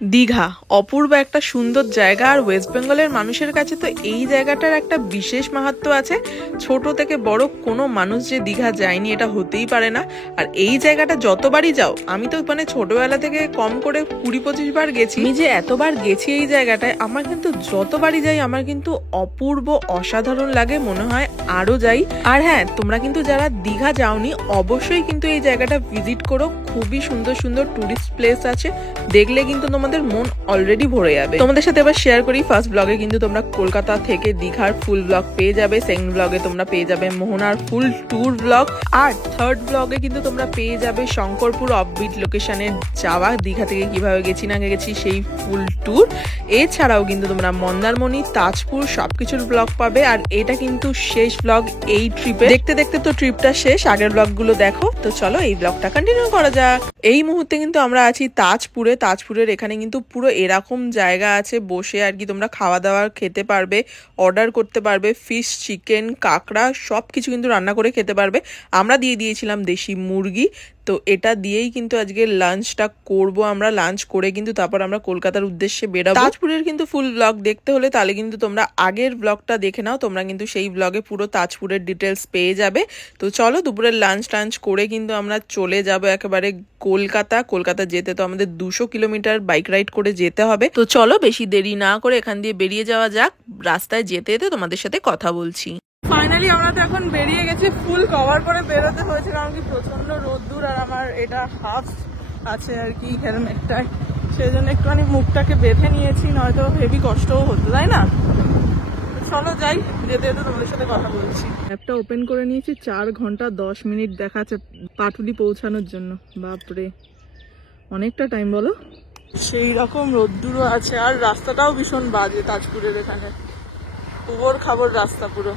দীঘা অপূর্ব একটা সুন্দর জায়গা, আর ওয়েস্ট বেঙ্গলের মানুষের কাছে তো এই জায়গাটার একটা বিশেষ মাহাত্ম্য আছে। ছোট থেকে বড় কোনো মানুষ যে দীঘা যায়নি এটা হতেই পারে না। আর এই জায়গাটা যতবারই যাও, আমি তো মানে ছোটবেলা থেকে কম করে 20-25 বার গেছি। আমি যে এতবার গেছি এই জায়গাটায়, আমার কিন্তু যতবারই যাই আমার কিন্তু অপূর্ব অসাধারণ লাগে, মনে হয় আরো যাই। আর হ্যাঁ, তোমরা কিন্তু যারা দীঘা যাওনি অবশ্যই কিন্তু এই জায়গাটা ভিজিট করো। খুবই সুন্দর সুন্দর টুরিস্ট প্লেস আছে, দেখলে কিন্তু তোমাদের মন অলরেডি ভরে যাবে। তোমাদের সাথে এবার শেয়ার করি, ফার্স্ট ব্লগে কিন্তু তোমরা কলকাতা থেকে দীঘার ফুল ব্লগ পেয়ে যাবে, সেকেন্ড ব্লগে তোমরা পেয়ে যাবে মোহনার ফুল ট্যুর ব্লগ, আর থার্ড ব্লগে কিন্তু তোমরা পেয়ে যাবে শঙ্করপুর অফবিট লোকেশনে যাওয়া, দীঘা থেকে কিভাবে গেছি না গেছি সেই ফুল ট্যুর। এছাড়াও কিন্তু তোমরা মন্দারমণি, তাজপুর সবকিছুর ব্লগ পাবে। আর এটা কিন্তু শেষ ব্লগ এই ট্রিপে। দেখতে দেখতে তো ট্রিপটা শেষ, আগের ব্লগগুলো দেখো। তো চলো এই ব্লগটা কন্টিনিউ করা যাক। এই মুহূর্তে কিন্তু আমরা আছি তাজপুরে। তাজপুরের এখানে কিন্তু পুরো এরকম জায়গা আছে, বসে আর কি তোমরা খাওয়া দাওয়া খেতে পারবে, অর্ডার করতে পারবে, ফিশ, চিকেন, কাঁকড়া সবকিছু কিন্তু রান্না করে খেতে পারবে। আমরা দিয়ে দিয়েছিলাম দেশি মুরগি, তো এটা দিয়েই কিন্তু আজকে লাঞ্চটা করব। আমরা লাঞ্চ করে কিন্তু তারপর আমরা কলকাতার উদ্দেশ্যে বেরাবো। তাজপুরের কিন্তু ফুল ব্লগ দেখতে হলে তাহলে কিন্তু তোমরা আগের ব্লগটা দেখে নাও, তোমরা কিন্তু সেই ব্লগে পুরো তাজপুরের ডিটেলস পেয়ে যাবে। তো চলো দুপুরের লাঞ্চ টাঞ্চ করে কিন্তু আমরা চলে যাব একেবারে কলকাতা। কলকাতা যেতে তো আমাদের 200 কিলোমিটার বাইক রাইড করে যেতে হবে। তো চলো বেশি দেরি না করে এখান দিয়ে বেরিয়ে যাওয়া যাক। রাস্তায় যেতে যেতে তোমাদের সাথে কথা বলছি। ফাইনালি আমরা তো এখন বেরিয়ে গেছি, ফুল কভার করে বেরোতে হয়েছে কারণ কি প্রচন্ড রোদ্দুর, আর আমার এটা হাফ আছে আর কি হেলমেটটায়, সেই জন্য একটুখানি মুখটাকে বেঁধে নিয়েছি, নয়তো হেভি কষ্টও হতো, তাই না? চলো যাই, যেতে যেতে তোমাদের সাথে কথা বলছি। অ্যাপটা ওপেন করে নিয়েছি, 4 ঘন্টা 10 মিনিট দেখাচ্ছে পাটুলি পৌঁছানোর জন্য। বাপরে অনেকটা টাইম বলো। সেই রকম রোদ্দুরও আছে, আর রাস্তাটাও ভীষণ বাজে তাজপুরের এখানে, উবড় খাবড় রাস্তা পুরো।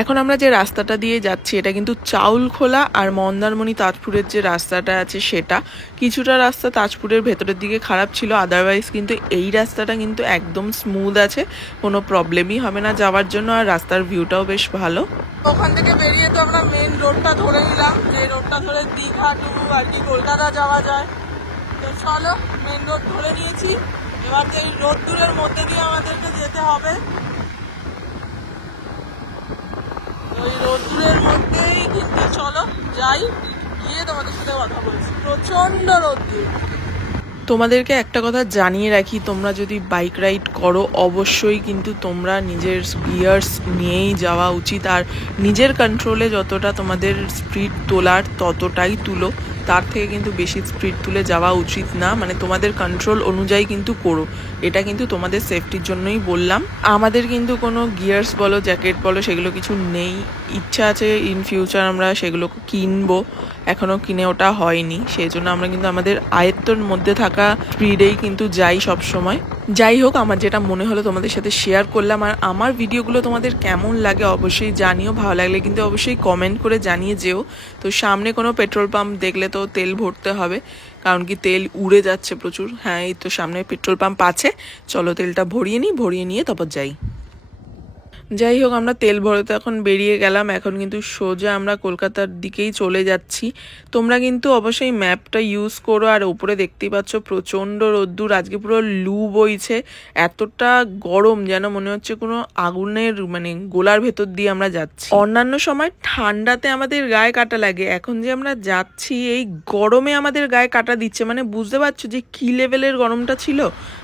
এখন আমরা যে রাস্তাটা দিয়ে যাচ্ছি এটা কিন্তু চাউলখোলা আর মন্দারমণি তাজপুরের যে রাস্তাটা আছে সেটা। কিছুটা রাস্তা তাজপুরের ভেতরের দিকে খারাপ ছিল, আদারওয়াইজ কিন্তু এই রাস্তাটা কিন্তু একদম স্মুথ আছে, কোনো প্রবলেমই হবে না যাওয়ার জন্য, আর রাস্তার ভিউটাও বেশ ভালো। ওখান থেকে বেরিয়ে তো আমরা মেন রোডটা ধরে নিলাম, যে রোডটা ধরে দীঘা টু আর কি কলকাতা যাওয়া যায়। তো চলো মেন রোড ধরে নিয়েছি, এবার এই রোদ্দুরের মধ্যে দিয়ে আমাদেরকে যেতে হবে। ওই রোদ্দুরের মধ্যেই কিন্তু চলো যাই, গিয়ে তোমাদের সাথে কথা বলছি। প্রচন্ড রোদ্দুর। তোমাদেরকে একটা কথা জানিয়ে রাখি, তোমরা যদি বাইক রাইড করো অবশ্যই কিন্তু তোমরা নিজের গিয়ার্স নিয়েই যাওয়া উচিত, আর নিজের কন্ট্রোলে যতটা তোমাদের স্পিড তোলার ততটাই তুলো, তার থেকে কিন্তু বেশি স্পিড তুলে যাওয়া উচিত না। মানে তোমাদের কন্ট্রোল অনুযায়ী কিন্তু করো, এটা কিন্তু তোমাদের সেফটির জন্যই বললাম। আমাদের কিন্তু কোনো গিয়ার্স বলো, জ্যাকেট বলো, সেগুলো কিছু নেই। ইচ্ছা আছে ইন ফিউচার আমরা সেগুলো কিনবো, এখনো কিনে ওটা হয়নি, সেই জন্য আমরা কিন্তু আমাদের আয়ত্তর মধ্যে থাকা স্পিডেই কিন্তু যাই সব সময়। যাই হোক, আমার যেটা মনে হলো তোমাদের সাথে শেয়ার করলাম। আর আমার ভিডিওগুলো তোমাদের কেমন লাগে অবশ্যই জানিও, ভালো লাগলে কিন্তু অবশ্যই কমেন্ট করে জানিয়ে যেও। তো সামনে কোনো পেট্রোল পাম্প দেখলে তো তেল ভরতে হবে, কারণ কি তেল উড়ে যাচ্ছে প্রচুর। হ্যাঁ, এই তো সামনে পেট্রোল পাম্প আছে, চলো তেলটা ভরিয়ে নিই, ভরিয়ে নিয়ে তারপর যাই। যাই হোক, আমরা তেল ভরাতে এখন বেরিয়ে গেলাম। এখন কিন্তু সোজা আমরা কলকাতার দিকেই চলে যাচ্ছি। তোমরা কিন্তু অবশ্যই ম্যাপটা ইউজ করো। আর উপরে দেখতেই পাচ্ছ প্রচণ্ড রোদ্দুর, আজকে পুরো লু বইছে, এতটা গরম যেন মনে হচ্ছে কোনো আগুনের মানে গোলার ভেতর দিয়ে আমরা যাচ্ছি। অন্যান্য সময় ঠান্ডাতে আমাদের গায়ে কাটা লাগে, এখন যে আমরা যাচ্ছি এই গরমে আমাদের গায়ে কাটা দিচ্ছে। মানে বুঝতে পারছো যে কি লেভেলের গরমটা ছিল,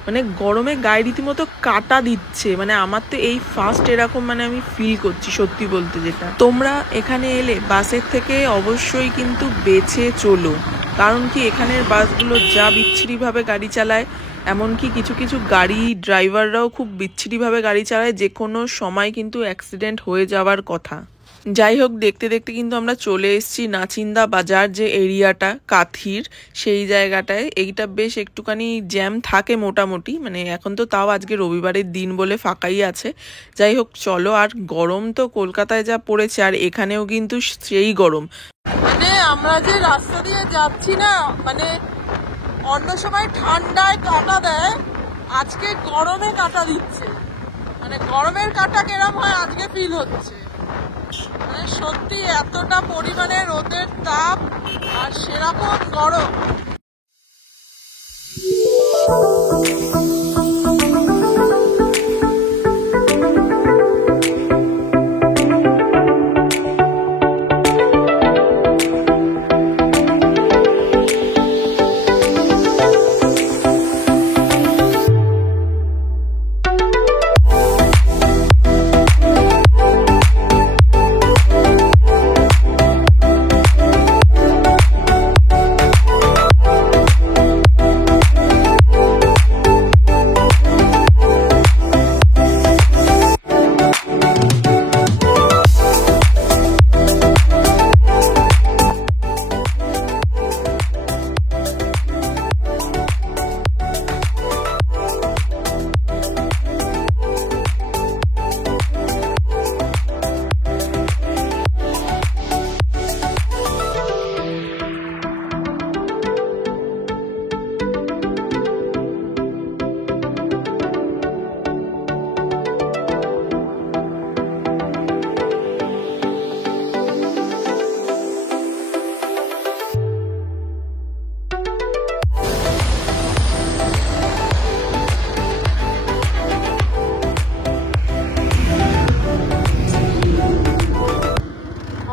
মানে গরমে গায়ে রীতিমতো কাটা দিচ্ছে। মানে আমার তো এই ফার্স্ট এরকম মানে আমি ফিল করছি সত্যি বলতে। যেটা তোমরা এখানে এলে বাসের থেকে অবশ্যই কিন্তু বেছে চলো, কারণ কি এখানের বাসগুলো যা বিচ্ছিরিভাবে গাড়ি চালায়, এমনকি কিছু কিছু গাড়ি ড্রাইভাররাও খুব বিচ্ছিরিভাবে গাড়ি চালায়, যে কোনো সময় কিন্তু অ্যাক্সিডেন্ট হয়ে যাওয়ার কথা। যাই হোক, দেখতে দেখতে কিন্তু আমরা চলে এসেছি নাচিন্দা বাজার যে এরিয়াটা কাথির, সেই জায়গাটায়। এইটা বেশ একটুখানি জ্যাম থাকে মোটামুটি, মানে এখন তো তাও আজকে রবিবারের দিন বলে ফাঁকাই আছে। যাই হোক চলো, আর গরম তো কলকাতায় যা পড়েছে, আর এখানেও কিন্তু সেই গরম। মানে আমরা যে রাস্তা দিয়ে যাচ্ছি না, মানে অন্য সময় ঠান্ডায় কাটা দেয়, আজকে গরমে কাটা দিচ্ছে। মানে গরমের কাটা কেরম হয় আজকে ফিল হচ্ছে। এতটা পরিমাণে রোদের তাপ আর সেরকম গরম।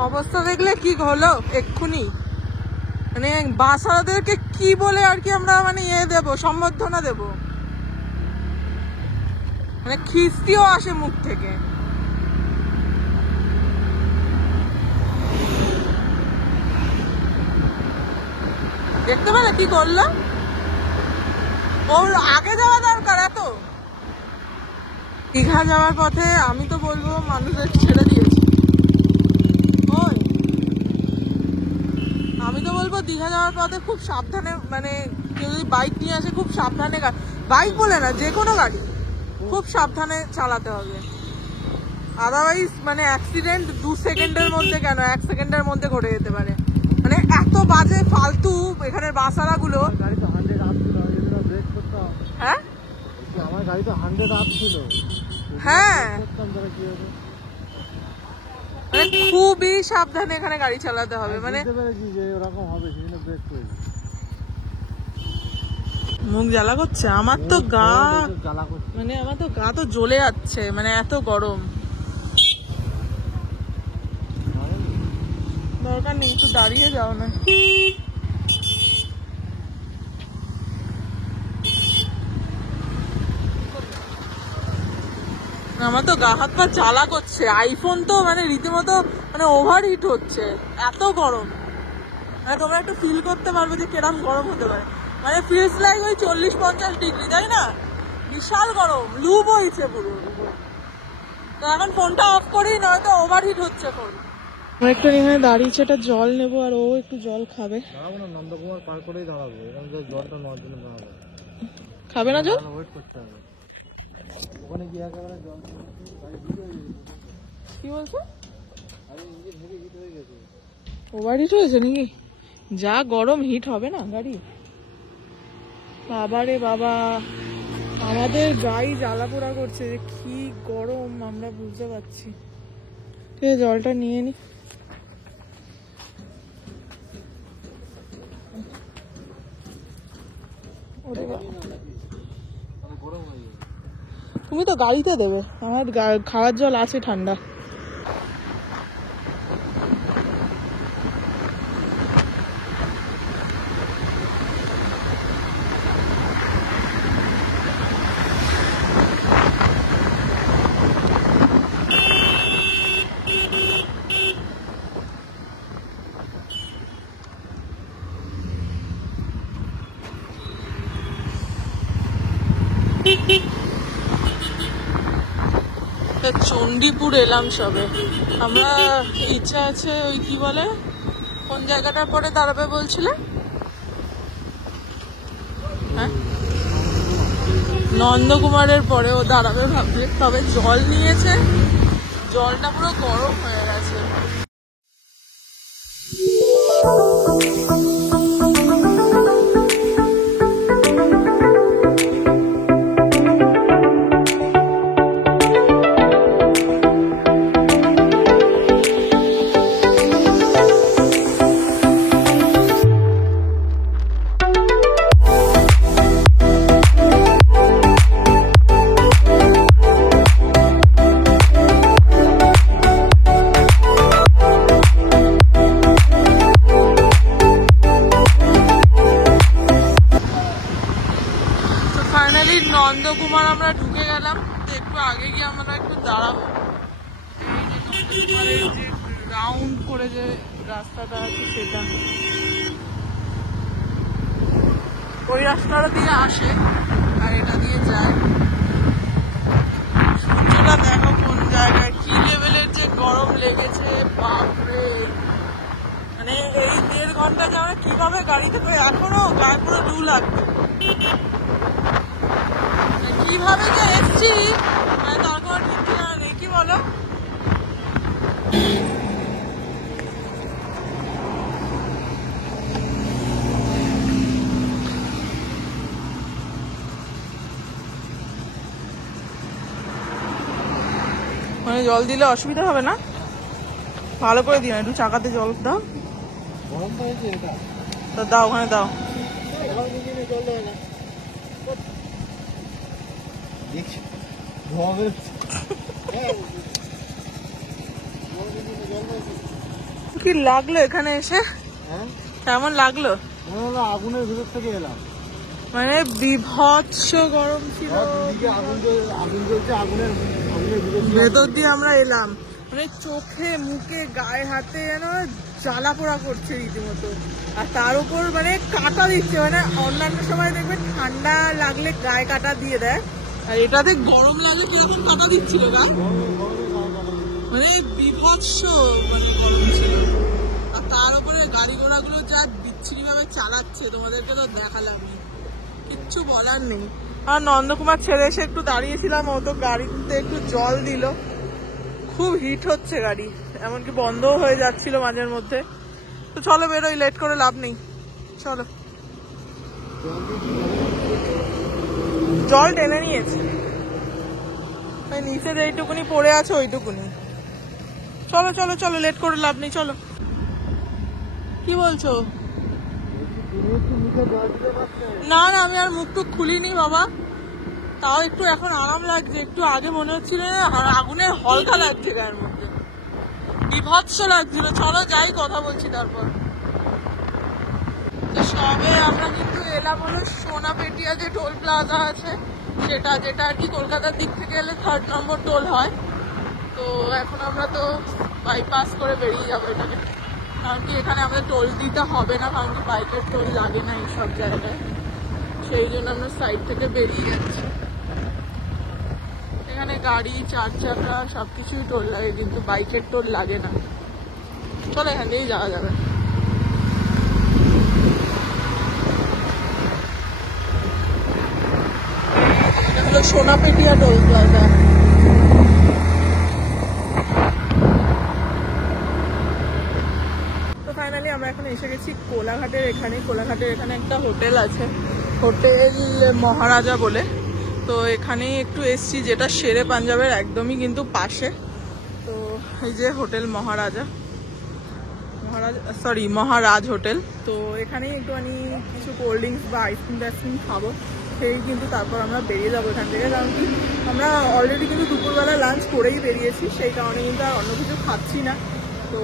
অবস্থা দেখলে কি হলো এক্ষুনি, মানে বাসাদেরকে কি বলে আর কি আমরা মানে দেবো, সম্বর্ধনা দেব, মানে খিস্তিও আসে মুখ থেকে। দেখতে পেলে কি করলো? ওর আগে যাওয়া দরকার। এত দীঘা যাওয়ার পথে আমি তো বলবো মানুষের ছেড়ে দিয়েছি। আমি তো বলবো দীঘা যাওয়ার পথে খুব সাবধানে, মানে কেউ যদি বাইক নিয়ে আসে খুব সাবধানে, বাইক বলে না যে কোনো গাড়ি খুব সাবধানে চালাতে হবে। আদারওয়াইজ মানে অ্যাক্সিডেন্ট 2 সেকেন্ডের মধ্যে, কেন 1 সেকেন্ডের মধ্যে ঘটে যেতে পারে। মানে এত বাজে ফালতু এখানের বাসারাগুলো। হ্যাঁ আমার গাড়ি তো 100 আপ ছিল। হ্যাঁ মানে খুবই সাবধানে এখানে গাড়ি চালাতে হবে। মানে মুখ জ্বালা করছে আমার তো গা, মানে আমার তো গা তো জ্বলে যাচ্ছে, মানে এত গরম। দরকার নেই, একটু দাঁড়িয়ে যাও না। আমার তো গা হাত পা জ্বালা করছে। আইফোন তো মানে রীতিমতো মানে ওভার হিট হচ্ছে, এত গরম। মানে তোমরা একটু ফিল করতে পারবে যে কিরম গরম হতে পারে। মানে ফিলস লাইক ওই 40-50 ডিগ্রি, তাই না? বিশাল গরম, লু বইছে পুরো। তো এখন ফোনটা অফ করি, নয়তো ওভার হিট হচ্ছে ফোন। আমরা একটু এখানে দাঁড়িয়েছে, একটা জল নেবো আর ও একটু জল খাবে। নন্দকুমার পার করেই দাঁড়াবো, এখানে জলটা নেওয়ার জন্য দাঁড়াবো। খাবে না জল? ওয়েট করতে হবে ওখানে গিয়ে একেবারে জল। কি বলছো? ওভার হিট হয়েছে নাকি? যা গরম, হিট হবে না গাড়ি? বাবারে বাবা, আমাদের গাড়ি জ্বালা পোড়া করছে, যে কি গরম আমরা বুঝতে পারছি। ঠিক আছে, জলটা নিয়ে নি। তুমি তো গাড়িতে দেবে, আমার খাওয়ার জল আছে ঠান্ডা। চণ্ডীপুর এলাম সবে আমরা। ইচ্ছা আছে ওই কি বলে, কোন জায়গাটার পরে দাঁড়াবে বলছিলে? হ্যাঁ, নন্দকুমারের পরে ও দাঁড়াবে ভাববে। তবে জল নিয়েছে, জলটা পুরো গরম হয়ে গেছে। যে রাউন্ড করে যে রাস্তাটা আছে সেটা, ওই রাস্তাটা দিয়ে আসে আর এটা দিয়ে যায়। সূর্যটা দেখো কোন জায়গায়, কি লেভেলের যে গরম লেগেছে বাপরে। মানে এই 1.5 ঘন্টা যে আমরা কিভাবে গাড়িতে করে এখনো গায়ে পুরো লু লাগছে, কিভাবে যে এসছি মানে তার কোনো ঠিক ঠিকানা নেই, কি বলো? মানে জল দিলে অসুবিধা হবে না? ভালো করে দিও, একটু চাকাতে জল দাও। গরম হয়েছে এটা, তা দাও, ওখানে দাও। দেখছি ধোয়া বেরোচ্ছে। কি লাগলো এখানে এসে? হ্যাঁ, কেমন লাগলো? না আগুনের ভিতর থেকে এলাম, মানে বিভৎস গরম ছিল, আগুন জ্বলছে, আগুনের ভেতর দিয়ে আমরা এলাম। মানে চোখে মুখে গায়ে হাতে যেন জ্বালা পোড়া করছে রীতিমতো। আর তার উপর মানে কাঁটা দিচ্ছে, মানে অন্যান্য সময় দেখবে ঠান্ডা লাগলে গায়ে কাঁটা দিয়ে দেয়, আর এটাতে গরম লাগলে কিরকম কাঁটা দিচ্ছিল গায়ে, মানে বিভৎস মানে গরম ছিল। আর তার উপরে গাড়ি ঘোড়াগুলো যা বিচ্ছিরি ভাবে চালাচ্ছে, তোমাদেরকে তো দেখালামই, কিচ্ছু বলার নেই। আর নন্দকুমার ছেড়ে এসে একটু দাঁড়িয়েছিলাম, ও তো গাড়িতে একটু জল দিল। খুব হিট হচ্ছে গাড়ি, এমনকি বন্ধও হয়ে যাচ্ছিল মাঝের মধ্যে। তো চলো বেরোই, লেট করে লাভ নেই, চলো। জল টেনে নিয়েছে, নিচে যেইটুকুনি পড়ে আছে ওইটুকুনি। চলো চলো চলো, লেট করে লাভ নেই, চলো। কি বলছো? না না, আমি আর মুখ টুক খুলিনি বাবা, তাও একটু এখন আরাম লাগছে। একটু আগে মনে হচ্ছিল আগুনের হলকা লাগছে গায়ের মধ্যে, বিভৎস লাগছিল। চলো যাই, কথা বলছি তারপর। তো সবে আমরা কিন্তু এলাম হলো সোনাপেটিয়া যে টোল প্লাজা আছে সেটা, যেটা আর কি কলকাতার দিক থেকে এলে 3rd নম্বর টোল হয়। তো এখন আমরা তো বাইপাস করে বেরিয়ে যাবো এটাকে, কারণ কি এখানে আমাদের টোল দিতে হবে না, কারণ কি বাইকের টোল লাগে না এইসব জায়গায়। সেই জন্য আমরা সাইড থেকে বেরিয়ে যাচ্ছি। এখানে গাড়ি 4 চাকা সবকিছুই টোল লাগে, কিন্তু বাইকের টোল লাগে না। চলো এখান দিয়েই যাওয়া যাবে। এটা হলো সোনাপেটিয়া টোল প্লাজা। তো ফাইনালি আমরা এখন এসে গেছি কোলাঘাটের এখানে। কোলাঘাটের এখানে একটা হোটেল আছে, হোটেল মহারাজা বলে। তো এখানেই একটু এসছি, যেটা শেরে পাঞ্জাবের একদমই কিন্তু পাশে। তো এই যে হোটেল মহারাজ হোটেল। তো এখানেই একটুখানি কিছু কোল্ড ড্রিঙ্কস বা আইসক্রিম টাইসক্রিম খাবো, সেই কিন্তু তারপর আমরা বেরিয়ে যাবো এখান থেকে। কারণ কি আমরা অলরেডি কিন্তু দুপুরবেলা লাঞ্চ করেই বেরিয়েছি, সেই কারণে কিন্তু আর অন্য কিছু খাচ্ছি না। তো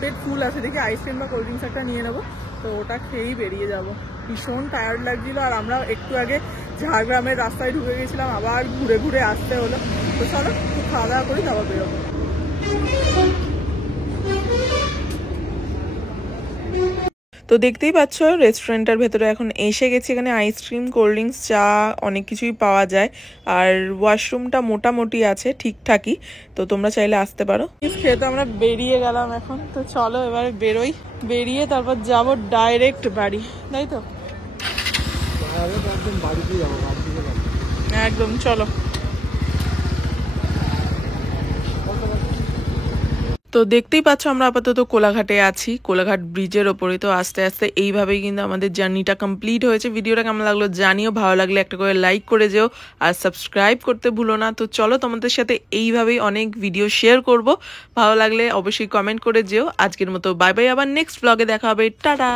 পেট ফুল আছে, দেখি আইসক্রিম বা কোল্ড ড্রিঙ্কস একটা নিয়ে নেবো, তো ওটা খেয়েই বেরিয়ে যাব। ভীষণ টায়ার্ড লাগছিল, আর আমরা একটু আগে ঝাড়গ্রামের রাস্তায় ঢুকে গেছিলাম, আবার ঘুরে ঘুরে আসতে হলো। তো চলো একটু খাওয়া দাওয়া করি, তারপর বেরোবো। তো দেখতেই পাচ্ছ রেস্টুরেন্টের ভেতরে এখন এসে গেছি। এখানে আইসক্রিম, কোল্ড ড্রিঙ্কস, চা অনেক কিছুই পাওয়া যায়, আর ওয়াশরুমটা মোটামুটি আছে, ঠিকঠাকই। তো তোমরা চাইলে আসতে পারো। খেয়ে তো আমরা বেরিয়ে গেলাম এখন, তো চলো এবার বেরোই, বেরিয়ে তারপর যাব ডাইরেক্ট বাড়ি, তাই তো? একদম চলো। তো দেখতেই পাচ্ছ আমরা আপাতত কোলাঘাটে আছি, কোলাঘাট ব্রিজের ওপরে। তো আস্তে আস্তে এইভাবেই কিন্তু আমাদের জার্নিটা কমপ্লিট হয়েছে। ভিডিওটা কেমন লাগলো জানিও, ভালো লাগলে একটা করে লাইক করে যেও, আর সাবস্ক্রাইব করতে ভুলো না। তো চলো তোমাদের সাথে এইভাবেই অনেক ভিডিও শেয়ার করব, ভালো লাগলে অবশ্যই কমেন্ট করে যেও। আজকের মতো বাই বাই, আবার নেক্সট ব্লগে দেখা হবে, টাটা।